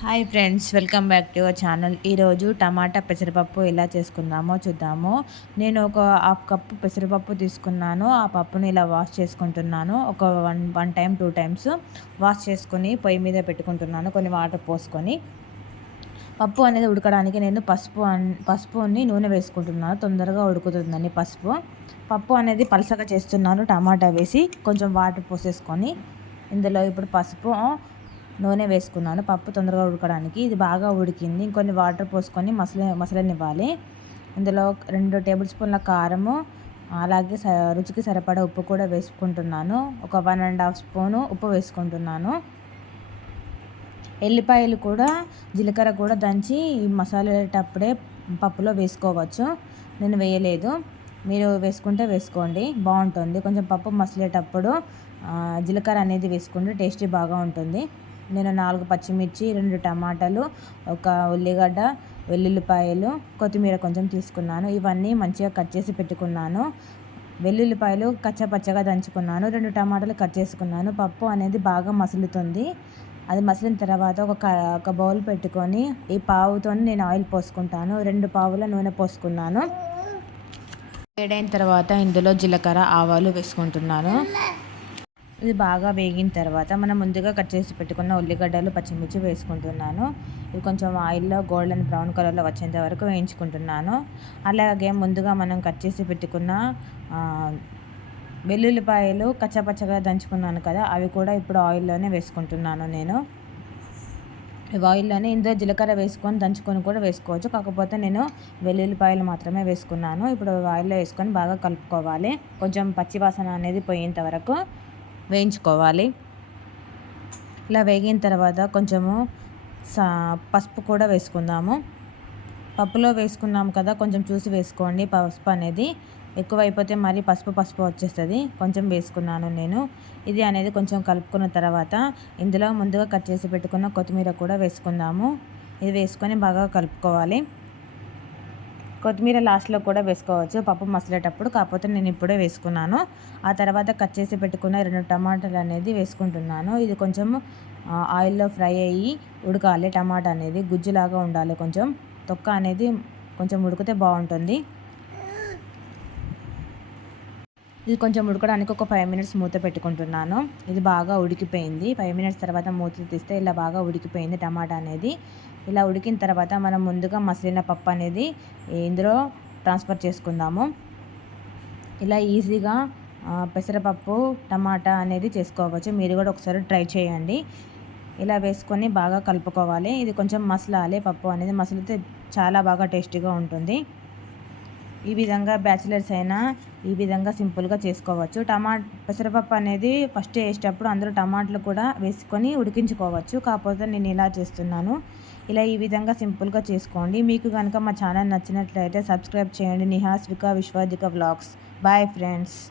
Hi friends, welcome back to our channel. ఈరోజు టమాటా పెసరపప్పు ఎలా చేసుకుందామో చూద్దాము. నేను ఒక హాఫ్ కప్పు పెసరపప్పు తీసుకున్నాను. ఆ పప్పుని ఇలా వాష్ చేసుకుంటున్నాను. ఒక వన్ టైం 2 టైమ్స్ వాష్ చేసుకొని పొయ్యి మీద పెట్టుకుంటున్నాను, కొన్ని వాటర్ పోసుకొని. పప్పు అనేది ఉడకడానికి నేను పసుపుని నూనె వేసుకుంటున్నాను, తొందరగా ఉడుకుతుందని పప్పు అనేది పలసగా చేస్తున్నాను. టమాటా వేసి కొంచెం వాటర్ పోసేసుకొని ఇందులో ఇప్పుడు పసుపు నూనె వేసుకున్నాను, పప్పు తొందరగా ఉడకడానికి. ఇది బాగా ఉడికింది. ఇంకొన్ని వాటర్ పోసుకొని మసలనివ్వాలి. ఇందులో 2 టేబుల్ స్పూన్ల కారము, అలాగే రుచికి సరిపడా ఉప్పు కూడా వేసుకుంటున్నాను. ఒక 1.5 స్పూను ఉప్పు వేసుకుంటున్నాను. ఎల్లిపాయలు కూడా, జీలకర్ర కూడా దంచి మసాలేటప్పుడే పప్పులో వేసుకోవచ్చు. నేను వేయలేదు, మీరు వేసుకుంటే వేసుకోండి, బాగుంటుంది. కొంచెం పప్పు మసిలేటప్పుడు జీలకర్ర అనేది వేసుకుంటే టేస్టీ బాగా ఉంటుంది. నేను 4 పచ్చిమిర్చి, 2 టమాటాలు, ఒక ఉల్లిగడ్డ, వెల్లుల్లిపాయలు, కొత్తిమీర కొంచెం తీసుకున్నాను. ఇవన్నీ మంచిగా కట్ చేసి పెట్టుకున్నాను. వెల్లుల్లిపాయలు కచ్చపచ్చగా దంచుకున్నాను. 2 టమాటాలు కట్ చేసుకున్నాను. పప్పు అనేది బాగా మసులుతుంది. అది మసిలిన తర్వాత ఒక బౌల్ పెట్టుకొని ఈ పావుతో నేను ఆయిల్ పోసుకుంటాను. 2 పావుల నూనె పోసుకున్నాను. వేడైన తర్వాత ఇందులో జీలకర్ర, ఆవాలు వేసుకుంటున్నాను. ఇది బాగా వేగిన తర్వాత మనం ముందుగా కట్ చేసి పెట్టుకున్న ఉల్లిగడ్డలు, పచ్చిమిర్చి వేసుకుంటున్నాను. ఇది కొంచెం ఆయిల్లో గోల్డెన్ బ్రౌన్ కలర్లో వచ్చేంత వరకు వేయించుకుంటున్నాను. అలాగే ముందుగా మనం కట్ చేసి పెట్టుకున్న వెల్లుల్లిపాయలు కచ్చపచ్చగా దంచుకున్నాను కదా, అవి కూడా ఇప్పుడు ఆయిల్లోనే వేసుకుంటున్నాను. నేను ఆయిల్లోనే ఇందులో జీలకర్ర వేసుకొని దంచుకొని కూడా వేసుకోవచ్చు, కాకపోతే నేను వెల్లుల్లిపాయలు మాత్రమే వేసుకున్నాను. ఇప్పుడు ఆయిల్లో వేసుకొని బాగా కలుపుకోవాలి. కొంచెం పచ్చివాసన అనేది పోయేంత వరకు వేయించుకోవాలి. ఇలా వేగిన తర్వాత కొంచెము పసుపు కూడా వేసుకుందాము. పప్పులో వేసుకున్నాము కదా, కొంచెం చూసి వేసుకోండి. పసుపు అనేది ఎక్కువైపోతే మరి పసుపు వచ్చేస్తుంది. కొంచెం వేసుకున్నాను నేను. ఇది అనేది కొంచెం కలుపుకున్న తర్వాత ఇందులో ముందుగా కట్ చేసి పెట్టుకున్న కొత్తిమీర కూడా వేసుకుందాము. ఇది వేసుకొని బాగా కలుపుకోవాలి. కొత్తిమీర లాస్ట్లో కూడా వేసుకోవచ్చు పప్పు మసిలేటప్పుడు, కాకపోతే నేను ఇప్పుడే వేసుకున్నాను. ఆ తర్వాత కట్ చేసి పెట్టుకున్న 2 టమాటాలు అనేది వేసుకుంటున్నాను. ఇది కొంచెం ఆయిల్లో ఫ్రై అయ్యి ఉడకాలి. టమాటా అనేది గుజ్జులాగా ఉండాలి. కొంచెం తొక్క అనేది కొంచెం ఉడికితే బాగుంటుంది. ఇది కొంచెం ఉడకడానికి ఒక 5 మినిట్స్ మూత పెట్టుకుంటున్నాను. ఇది బాగా ఉడికిపోయింది. 5 మినిట్స్ తర్వాత మూత తీస్తే ఇలా బాగా ఉడికిపోయింది టమాటా అనేది. ఇలా ఉడికిన తర్వాత మనం ముందుగా మసిలిన పప్పు అనేది ఇందులో ట్రాన్స్ఫర్ చేసుకుందాము. ఇలా ఈజీగా పెసరపప్పు టమాటా అనేది చేసుకోవచ్చు. మీరు కూడా ఒకసారి ట్రై చేయండి. ఇలా వేసుకొని బాగా కలుపుకోవాలి. ఇది కొంచెం మసలాలి. పప్పు అనేది మసిలితే చాలా బాగా టేస్టీగా ఉంటుంది. ఈ విధంగా బ్యాచిలర్స్ అయినా ఈ విధంగా సింపుల్గా చేసుకోవచ్చు. పెసరపప్పు అనేది ఫస్ట్ వేసేటప్పుడు అందరూ టమాటాలు కూడా వేసుకొని ఉడికించుకోవచ్చు, కాకపోతే నేను ఇలా చేస్తున్నాను. ఇలా ఈ విధంగా సింపుల్గా చేసుకోండి. మీకు కనుక మా ఛానల్ నచ్చినట్లయితే సబ్స్క్రైబ్ చేయండి. Nihaswika Vishwadhika vlogs. Bye friends.